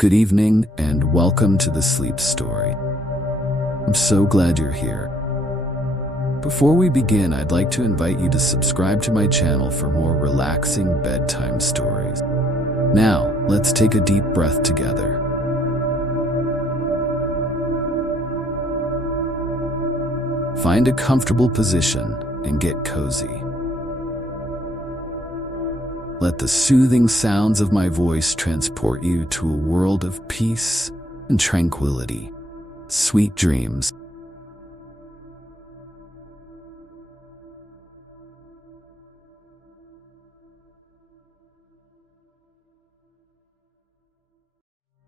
Good evening and welcome to the Sleep Story. I'm so glad you're here. Before we begin, I'd like to invite you to subscribe to my channel for more relaxing bedtime stories. Now, let's take a deep breath together. Find a comfortable position and get cozy. Let the soothing sounds of my voice transport you to a world of peace and tranquility. Sweet dreams.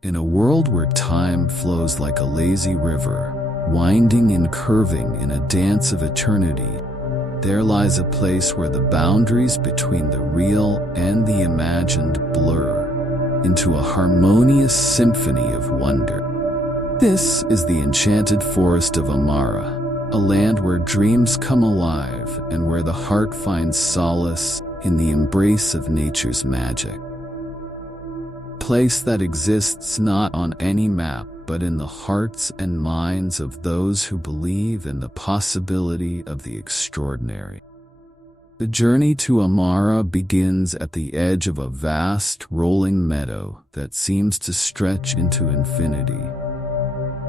In a world where time flows like a lazy river, winding and curving in a dance of eternity, there lies a place where the boundaries between the real and the imagined blur into a harmonious symphony of wonder. This is the enchanted forest of Amara, a land where dreams come alive and where the heart finds solace in the embrace of nature's magic. A place that exists not on any map, but in the hearts and minds of those who believe in the possibility of the extraordinary. The journey to Amara begins at the edge of a vast, rolling meadow that seems to stretch into infinity.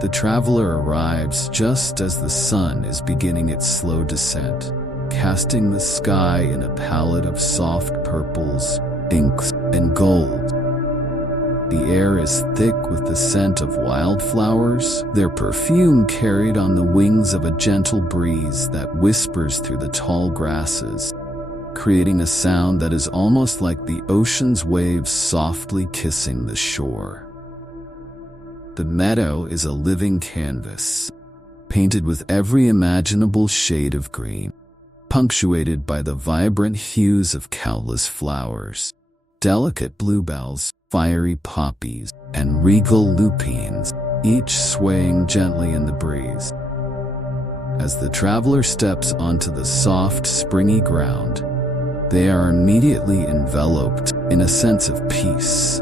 The traveler arrives just as the sun is beginning its slow descent, casting the sky in a palette of soft purples, pinks, and gold. The air is thick with the scent of wildflowers, their perfume carried on the wings of a gentle breeze that whispers through the tall grasses, creating a sound that is almost like the ocean's waves softly kissing the shore. The meadow is a living canvas, painted with every imaginable shade of green, punctuated by the vibrant hues of countless flowers. Delicate bluebells, fiery poppies, and regal lupines, each swaying gently in the breeze. As the traveler steps onto the soft, springy ground, they are immediately enveloped in a sense of peace,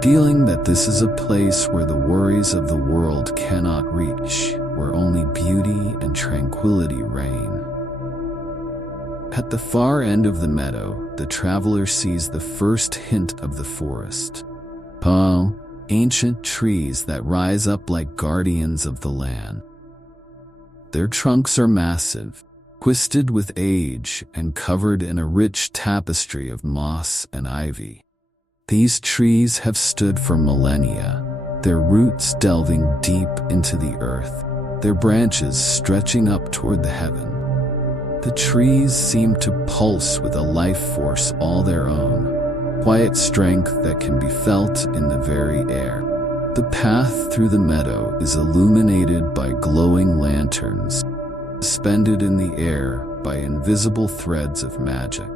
feeling that this is a place where the worries of the world cannot reach, where only beauty and tranquility reign. At the far end of the meadow, the traveler sees the first hint of the forest. Tall, ancient trees that rise up like guardians of the land. Their trunks are massive, twisted with age and covered in a rich tapestry of moss and ivy. These trees have stood for millennia, their roots delving deep into the earth, their branches stretching up toward the heaven. The trees seem to pulse with a life force all their own, quiet strength that can be felt in the very air. The path through the meadow is illuminated by glowing lanterns, suspended in the air by invisible threads of magic.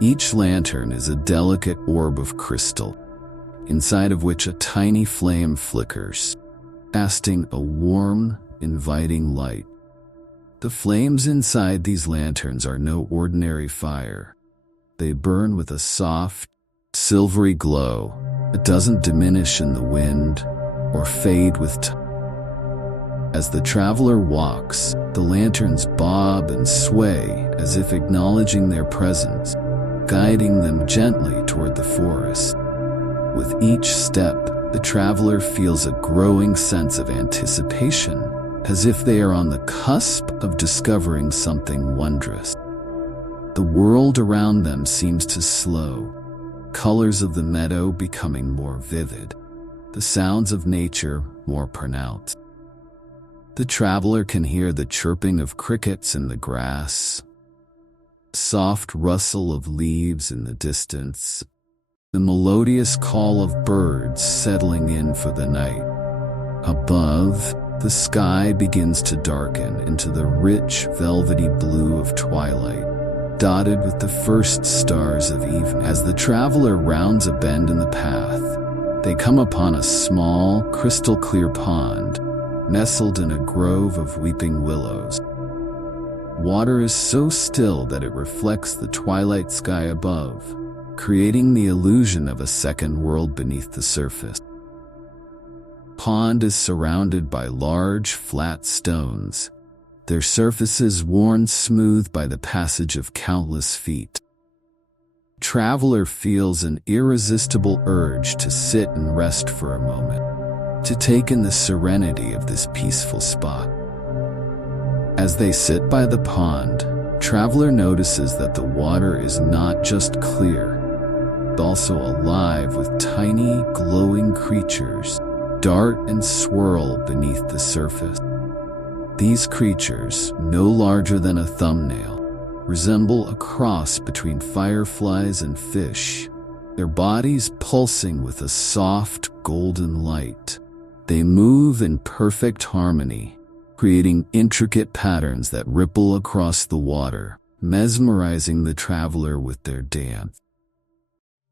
Each lantern is a delicate orb of crystal, inside of which a tiny flame flickers, casting a warm, inviting light. The flames inside these lanterns are no ordinary fire. They burn with a soft, silvery glow that doesn't diminish in the wind or fade with time. As the traveler walks, the lanterns bob and sway as if acknowledging their presence, guiding them gently toward the forest. With each step, the traveler feels a growing sense of anticipation, as if they are on the cusp of discovering something wondrous. The world around them seems to slow, colors of the meadow becoming more vivid, the sounds of nature more pronounced. The traveler can hear the chirping of crickets in the grass, soft rustle of leaves in the distance, the melodious call of birds settling in for the night. Above, the sky begins to darken into the rich, velvety blue of twilight, dotted with the first stars of evening. As the traveler rounds a bend in the path, they come upon a small, crystal-clear pond, nestled in a grove of weeping willows. Water is so still that it reflects the twilight sky above, creating the illusion of a second world beneath the surface. The pond is surrounded by large, flat stones, their surfaces worn smooth by the passage of countless feet. The traveler feels an irresistible urge to sit and rest for a moment, to take in the serenity of this peaceful spot. As they sit by the pond, traveler notices that the water is not just clear, but also alive with tiny, glowing creatures dart and swirl beneath the surface. These creatures, no larger than a thumbnail, resemble a cross between fireflies and fish, their bodies pulsing with a soft, golden light. They move in perfect harmony, creating intricate patterns that ripple across the water, mesmerizing the traveler with their dance.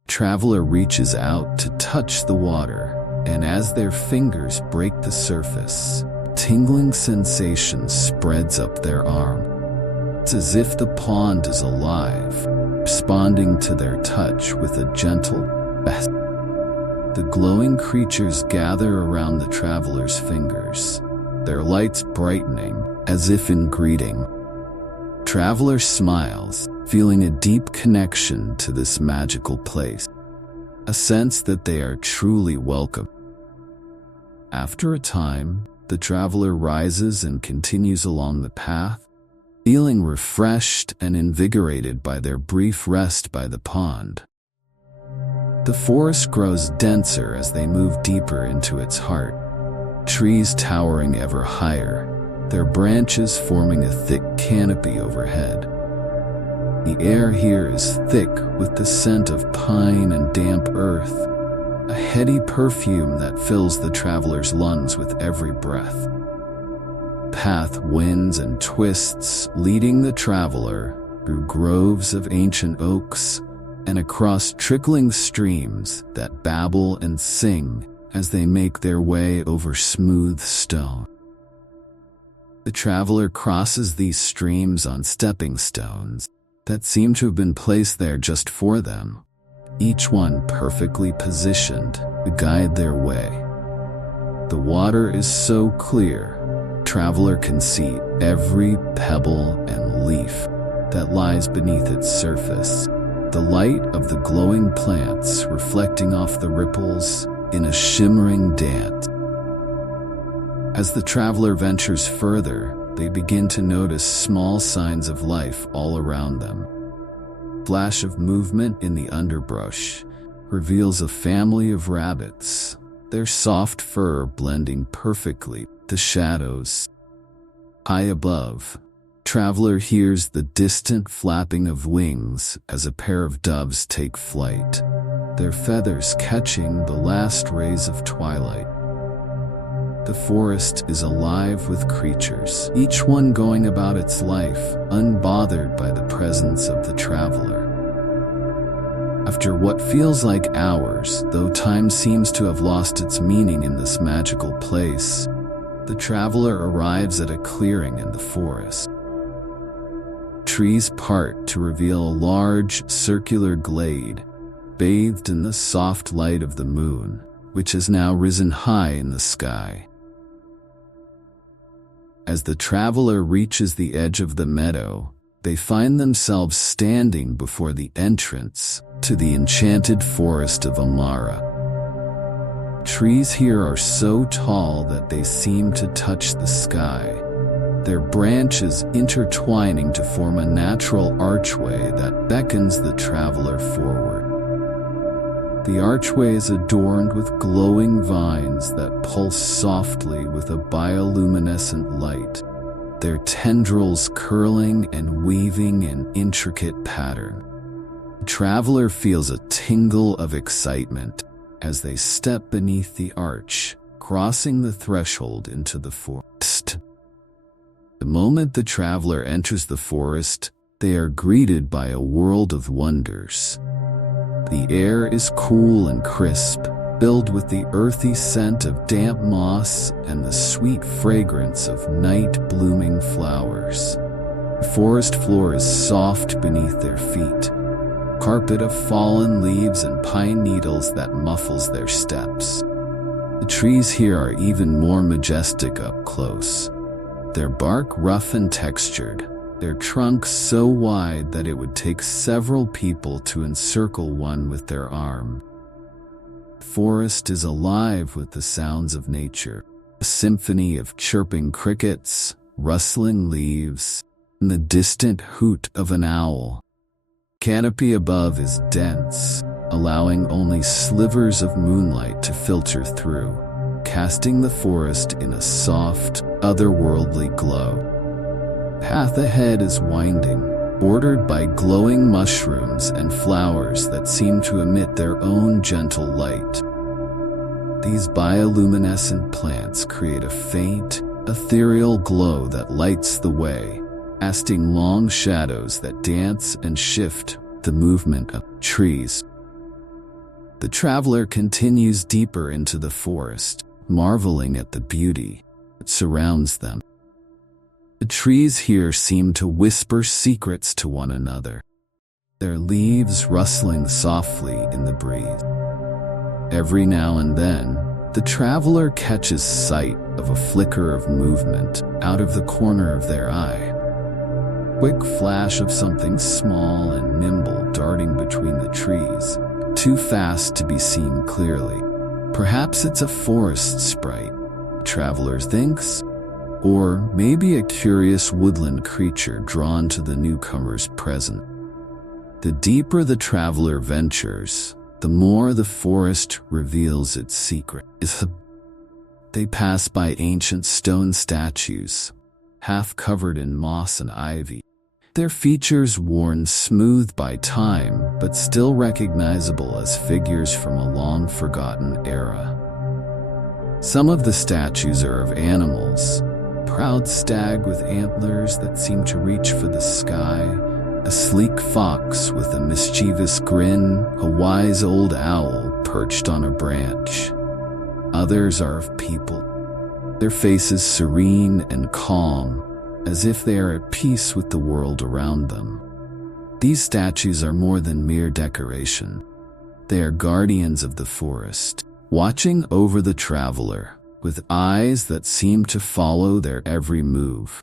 The traveler reaches out to touch the water, and as their fingers break the surface, tingling sensation spreads up their arm. It's as if the pond is alive, responding to their touch with a gentle best. The glowing creatures gather around the traveler's fingers, their lights brightening as if in greeting. Traveler smiles, feeling a deep connection to this magical place, a sense that they are truly welcome. After a time, the traveler rises and continues along the path, feeling refreshed and invigorated by their brief rest by the pond. The forest grows denser as they move deeper into its heart, trees towering ever higher, their branches forming a thick canopy overhead. The air here is thick with the scent of pine and damp earth, a heady perfume that fills the traveler's lungs with every breath. The path winds and twists, leading the traveler through groves of ancient oaks and across trickling streams that babble and sing as they make their way over smooth stone. The traveler crosses these streams on stepping stones that seem to have been placed there just for them, each one perfectly positioned to guide their way. The water is so clear, traveler can see every pebble and leaf that lies beneath its surface, the light of the glowing plants reflecting off the ripples in a shimmering dance. As the traveler ventures further, they begin to notice small signs of life all around them. A flash of movement in the underbrush reveals a family of rabbits, their soft fur blending perfectly with the shadows. High above, traveler hears the distant flapping of wings as a pair of doves take flight, their feathers catching the last rays of twilight. The forest is alive with creatures, each one going about its life, unbothered by the presence of the traveler. After what feels like hours, though time seems to have lost its meaning in this magical place, the traveler arrives at a clearing in the forest. Trees part to reveal a large, circular glade, bathed in the soft light of the moon, which has now risen high in the sky. As the traveler reaches the edge of the meadow, they find themselves standing before the entrance to the enchanted forest of Amara. Trees here are so tall that they seem to touch the sky, their branches intertwining to form a natural archway that beckons the traveler forward. The archway is adorned with glowing vines that pulse softly with a bioluminescent light, their tendrils curling and weaving an intricate pattern. The traveler feels a tingle of excitement as they step beneath the arch, crossing the threshold into the forest. The moment the traveler enters the forest, they are greeted by a world of wonders. The air is cool and crisp, filled with the earthy scent of damp moss and the sweet fragrance of night-blooming flowers. The forest floor is soft beneath their feet, carpet of fallen leaves and pine needles that muffles their steps. The trees here are even more majestic up close. Their bark rough and textured, their trunks so wide that it would take several people to encircle one with their arm. The forest is alive with the sounds of nature, a symphony of chirping crickets, rustling leaves, and the distant hoot of an owl. Canopy above is dense, allowing only slivers of moonlight to filter through, casting the forest in a soft, otherworldly glow. Path ahead is winding, bordered by glowing mushrooms and flowers that seem to emit their own gentle light. These bioluminescent plants create a faint, ethereal glow that lights the way, casting long shadows that dance and shift the movement of trees. The traveler continues deeper into the forest, marveling at the beauty that surrounds them. The trees here seem to whisper secrets to one another, their leaves rustling softly in the breeze. Every now and then, the traveler catches sight of a flicker of movement out of the corner of their eye. Quick flash of something small and nimble darting between the trees, too fast to be seen clearly. Perhaps it's a forest sprite, the traveler thinks, or maybe a curious woodland creature drawn to the newcomer's presence. The deeper the traveler ventures, the more the forest reveals its secret. They pass by ancient stone statues, half covered in moss and ivy, their features worn smooth by time but still recognizable as figures from a long-forgotten era. Some of the statues are of animals, a proud stag with antlers that seem to reach for the sky, a sleek fox with a mischievous grin, a wise old owl perched on a branch. Others are of people, their faces serene and calm, as if they are at peace with the world around them. These statues are more than mere decoration. They are guardians of the forest, watching over the traveler with eyes that seem to follow their every move.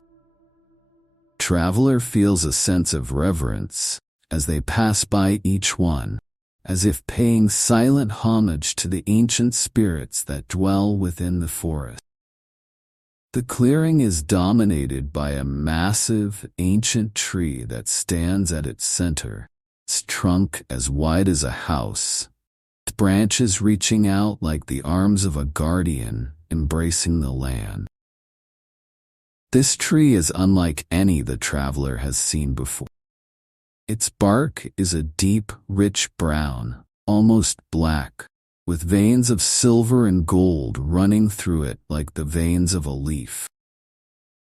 Traveler feels a sense of reverence as they pass by each one, as if paying silent homage to the ancient spirits that dwell within the forest. The clearing is dominated by a massive, ancient tree that stands at its center, its trunk as wide as a house, its branches reaching out like the arms of a guardian embracing the land. This tree is unlike any the traveler has seen before. Its bark is a deep, rich brown, almost black, with veins of silver and gold running through it like the veins of a leaf.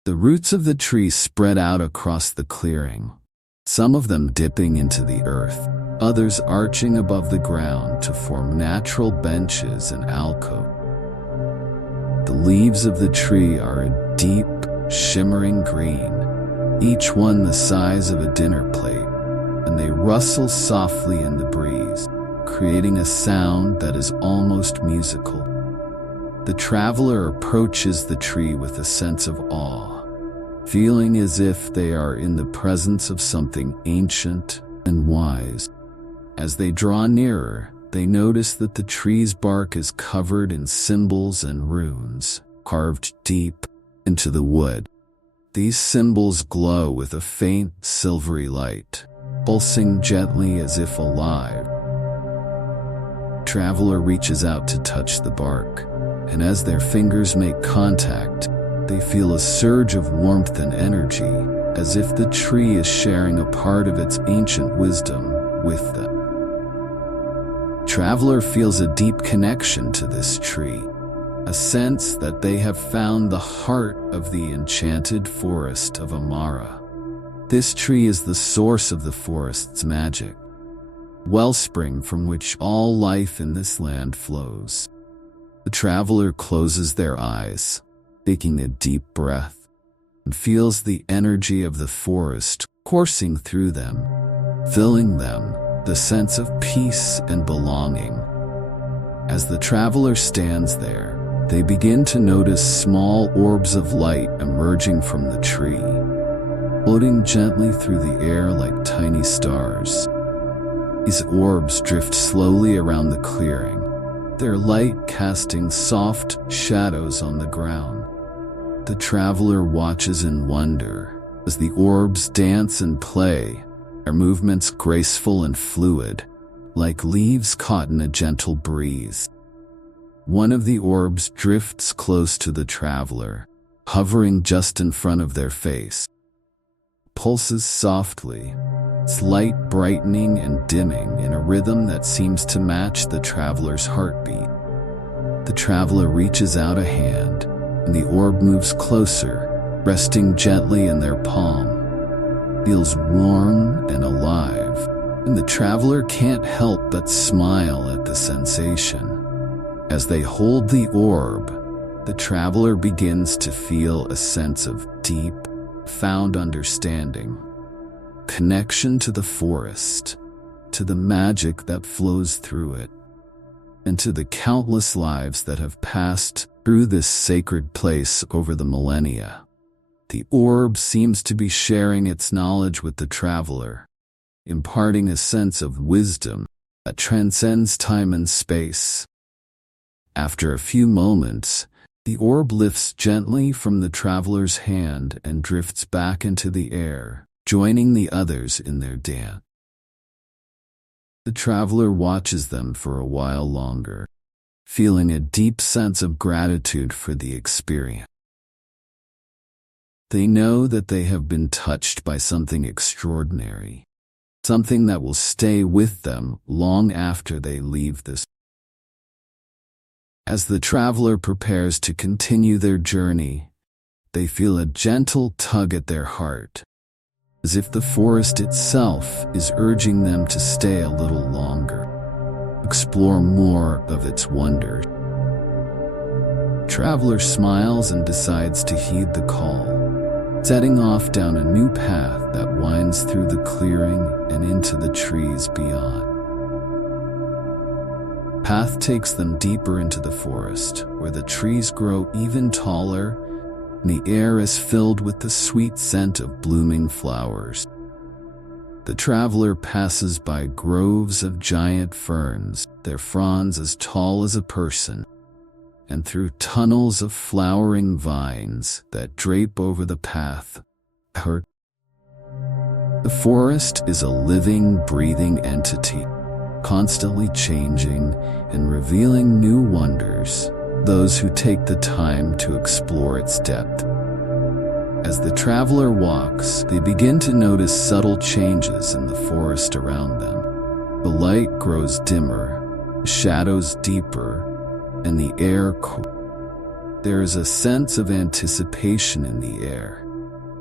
The roots of the tree spread out across the clearing, some of them dipping into the earth, others arching above the ground to form natural benches and alcoves. The leaves of the tree are a deep, shimmering green, each one the size of a dinner plate, and they rustle softly in the breeze, creating a sound that is almost musical. The traveler approaches the tree with a sense of awe, feeling as if they are in the presence of something ancient and wise. As they draw nearer, they notice that the tree's bark is covered in symbols and runes, carved deep into the wood. These symbols glow with a faint, silvery light, pulsing gently as if alive. Traveler reaches out to touch the bark, and as their fingers make contact, they feel a surge of warmth and energy, as if the tree is sharing a part of its ancient wisdom with them. Traveler feels a deep connection to this tree, a sense that they have found the heart of the enchanted forest of Amara. This tree is the source of the forest's magic, wellspring from which all life in this land flows. The traveler closes their eyes, taking a deep breath, and feels the energy of the forest coursing through them, filling them the sense of peace and belonging. As the traveler stands there, they begin to notice small orbs of light emerging from the tree, floating gently through the air like tiny stars. These orbs drift slowly around the clearing, their light casting soft shadows on the ground. The traveler watches in wonder as the orbs dance and play, their movements graceful and fluid, like leaves caught in a gentle breeze. One of the orbs drifts close to the traveler, hovering just in front of their face. Pulses softly, its light brightening and dimming in a rhythm that seems to match the traveler's heartbeat. The traveler reaches out a hand, and the orb moves closer, resting gently in their palm. It feels warm and alive, and the traveler can't help but smile at the sensation. As they hold the orb, the traveler begins to feel a sense of deep, profound understanding, connection to the forest, to the magic that flows through it, and to the countless lives that have passed through this sacred place over the millennia. The orb seems to be sharing its knowledge with the traveler, imparting a sense of wisdom that transcends time and space. After a few moments, the orb lifts gently from the traveler's hand and drifts back into the air, joining the others in their dance. The traveler watches them for a while longer, feeling a deep sense of gratitude for the experience. They know that they have been touched by something extraordinary, something that will stay with them long after they leave this. As the traveler prepares to continue their journey, they feel a gentle tug at their heart, as if the forest itself is urging them to stay a little longer, explore more of its wonders. The traveler smiles and decides to heed the call, setting off down a new path that winds through the clearing and into the trees beyond. The path takes them deeper into the forest, where the trees grow even taller and the air is filled with the sweet scent of blooming flowers. The traveler passes by groves of giant ferns, their fronds as tall as a person, and through tunnels of flowering vines that drape over the path. The forest is a living, breathing entity, constantly changing and revealing new wonders, those who take the time to explore its depth. As the traveler walks, they begin to notice subtle changes in the forest around them. The light grows dimmer, the shadows deeper, and the air cooler. There is a sense of anticipation in the air,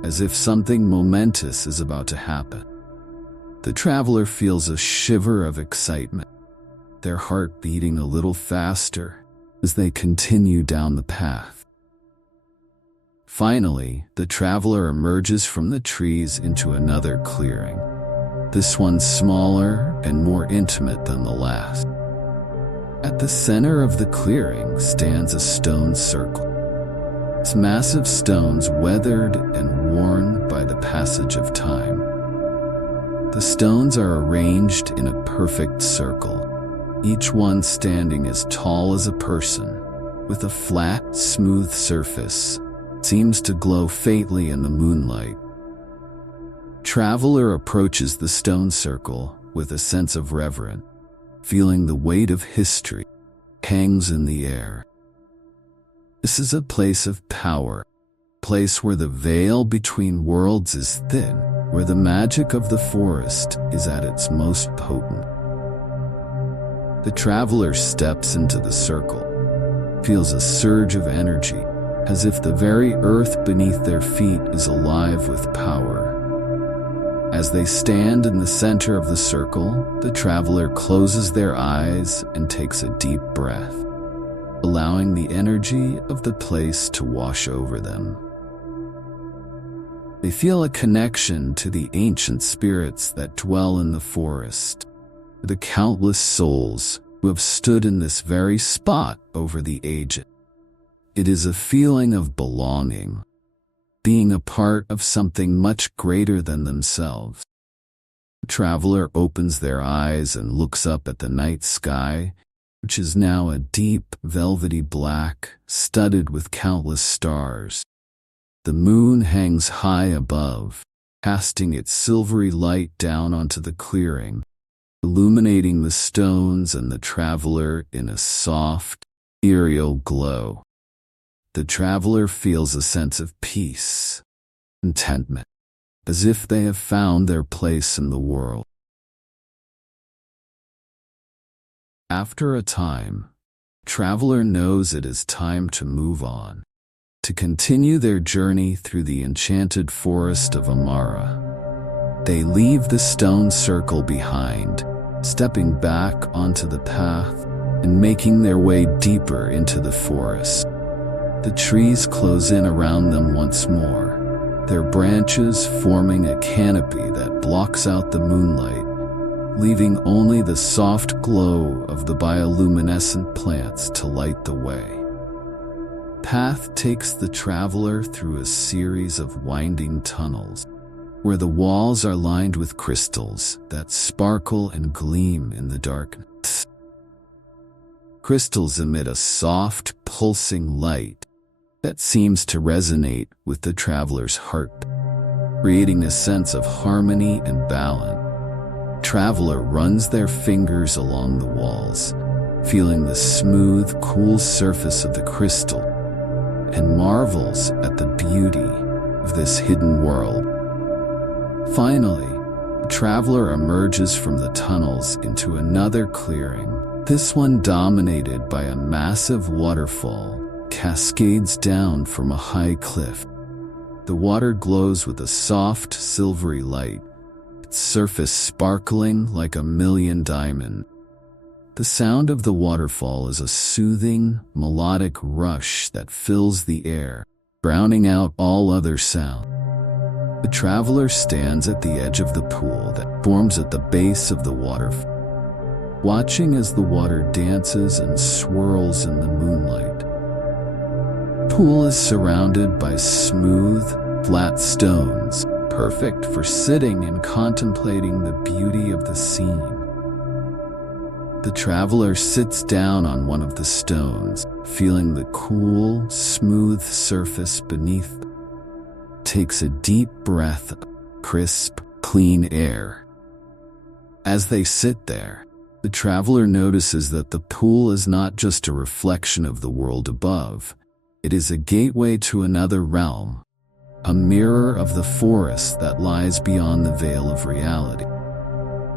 as if something momentous is about to happen. The traveler feels a shiver of excitement, their heart beating a little faster as they continue down the path. Finally, the traveler emerges from the trees into another clearing, this one smaller and more intimate than the last. At the center of the clearing stands a stone circle, its massive stones weathered and worn by the passage of time. The stones are arranged in a perfect circle, each one standing as tall as a person, with a flat, smooth surface that seems to glow faintly in the moonlight. Traveler approaches the stone circle with a sense of reverence, feeling the weight of history hangs in the air. This is a place of power, a place where the veil between worlds is thin, where the magic of the forest is at its most potent. The traveler steps into the circle, feels a surge of energy, as if the very earth beneath their feet is alive with power. As they stand in the center of the circle, the traveler closes their eyes and takes a deep breath, allowing the energy of the place to wash over them. They feel a connection to the ancient spirits that dwell in the forest, the countless souls who have stood in this very spot over the ages. It is a feeling of belonging, being a part of something much greater than themselves. The traveler opens their eyes and looks up at the night sky, which is now a deep, velvety black, studded with countless stars. The moon hangs high above, casting its silvery light down onto the clearing, illuminating the stones and the traveler in a soft, ethereal glow. The traveler feels a sense of peace, contentment, as if they have found their place in the world. After a time, the traveler knows it is time to move on, to continue their journey through the enchanted forest of Amara. They leave the stone circle behind, stepping back onto the path and making their way deeper into the forest. The trees close in around them once more, their branches forming a canopy that blocks out the moonlight, leaving only the soft glow of the bioluminescent plants to light the way. Path takes the traveler through a series of winding tunnels, where the walls are lined with crystals that sparkle and gleam in the darkness. Crystals emit a soft, pulsing light that seems to resonate with the traveler's heart, creating a sense of harmony and balance. The traveler runs their fingers along the walls, feeling the smooth, cool surface of the crystal, and marvels at the beauty of this hidden world. Finally, the traveler emerges from the tunnels into another clearing, this one dominated by a massive waterfall, cascades down from a high cliff. The water glows with a soft, silvery light, its surface sparkling like a million diamonds. The sound of the waterfall is a soothing, melodic rush that fills the air, drowning out all other sound. The traveler stands at the edge of the pool that forms at the base of the waterfall, watching as the water dances and swirls in the moonlight. The pool is surrounded by smooth, flat stones, perfect for sitting and contemplating the beauty of the scene. The traveler sits down on one of the stones, feeling the cool, smooth surface beneath. Takes a deep breath of crisp, clean air. As they sit there, the traveler notices that the pool is not just a reflection of the world above. It is a gateway to another realm, a mirror of the forest that lies beyond the veil of reality.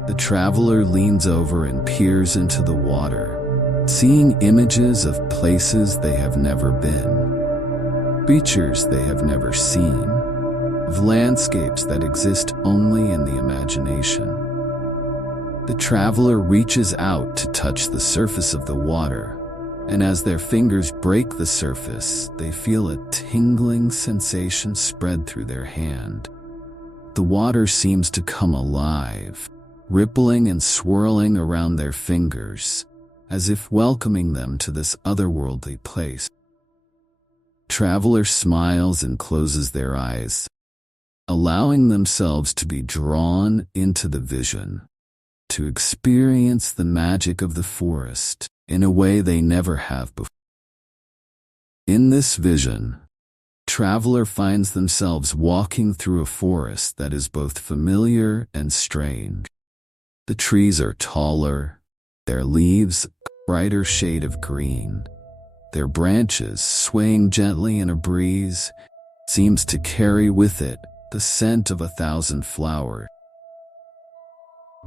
The traveler leans over and peers into the water, seeing images of places they have never been, creatures they have never seen, of landscapes that exist only in the imagination. The traveler reaches out to touch the surface of the water, and as their fingers break the surface, they feel a tingling sensation spread through their hand. The water seems to come alive, rippling and swirling around their fingers, as if welcoming them to this otherworldly place. The traveler smiles and closes their eyes, allowing themselves to be drawn into the vision, to experience the magic of the forest in a way they never have before. In this vision, the traveler finds themselves walking through a forest that is both familiar and strange. The trees are taller, their leaves a brighter shade of green, their branches swaying gently in a breeze seems to carry with it the scent of 1,000 flowers.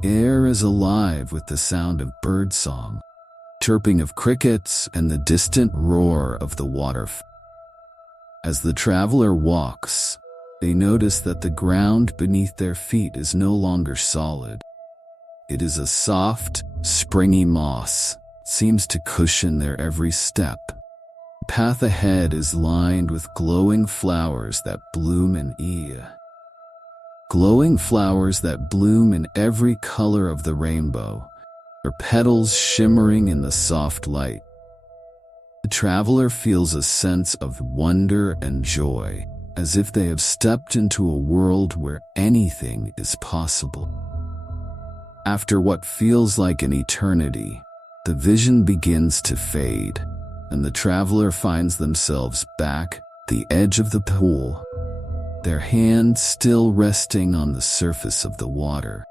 Air is alive with the sound of birdsong, chirping of crickets, and the distant roar of the waterfall. As the traveler walks, they notice that the ground beneath their feet is no longer solid. It is a soft, springy moss, seems to cushion their every step. The path ahead is lined with glowing flowers that bloom in every color of the rainbow, their petals shimmering in the soft light. The traveler feels a sense of wonder and joy, as if they have stepped into a world where anything is possible. After what feels like an eternity, the vision begins to fade, and the traveler finds themselves back at the edge of the pool, their hands still resting on the surface of the water.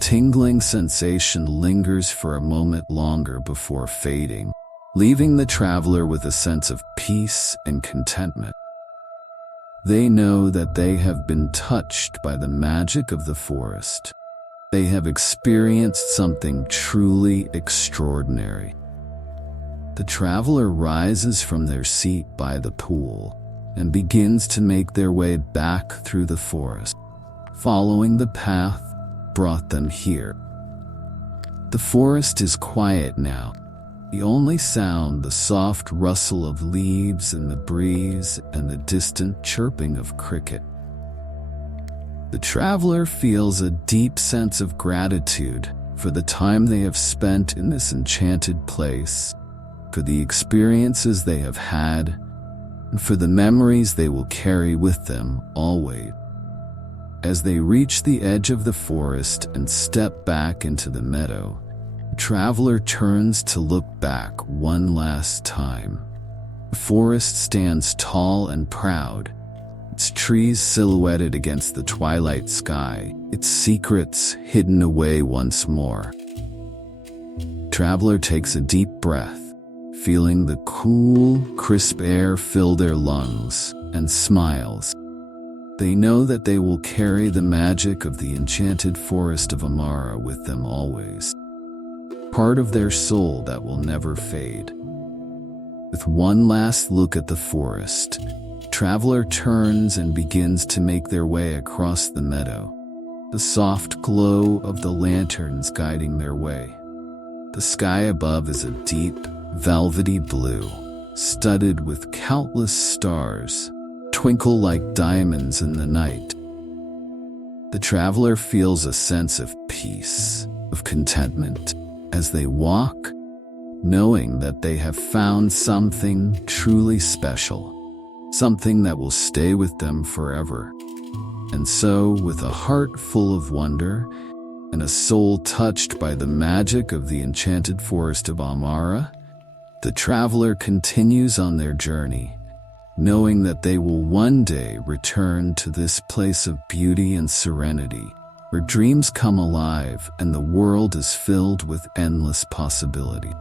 Tingling sensation lingers for a moment longer before fading, leaving the traveler with a sense of peace and contentment. They know that they have been touched by the magic of the forest. They have experienced something truly extraordinary. The traveler rises from their seat by the pool and begins to make their way back through the forest, following the path brought them here. The forest is quiet now. The only sound, the soft rustle of leaves in the breeze and the distant chirping of cricket. The traveler feels a deep sense of gratitude for the time they have spent in this enchanted place, for the experiences they have had, and for the memories they will carry with them always. As they reach the edge of the forest and step back into the meadow, the traveler turns to look back one last time. The forest stands tall and proud, its trees silhouetted against the twilight sky, its secrets hidden away once more. Traveler takes a deep breath, feeling the cool, crisp air fill their lungs, and smiles. They know that they will carry the magic of the enchanted forest of Amara with them always, part of their soul that will never fade. With one last look at the forest, traveler turns and begins to make their way across the meadow, the soft glow of the lanterns guiding their way. The sky above is a deep, velvety blue, studded with countless stars, twinkle like diamonds in the night. The traveler feels a sense of peace, of contentment, as they walk, knowing that they have found something truly special, something that will stay with them forever. And so, with a heart full of wonder and a soul touched by the magic of the enchanted forest of Amara, the traveler continues on their journey, knowing that they will one day return to this place of beauty and serenity, where dreams come alive and the world is filled with endless possibility.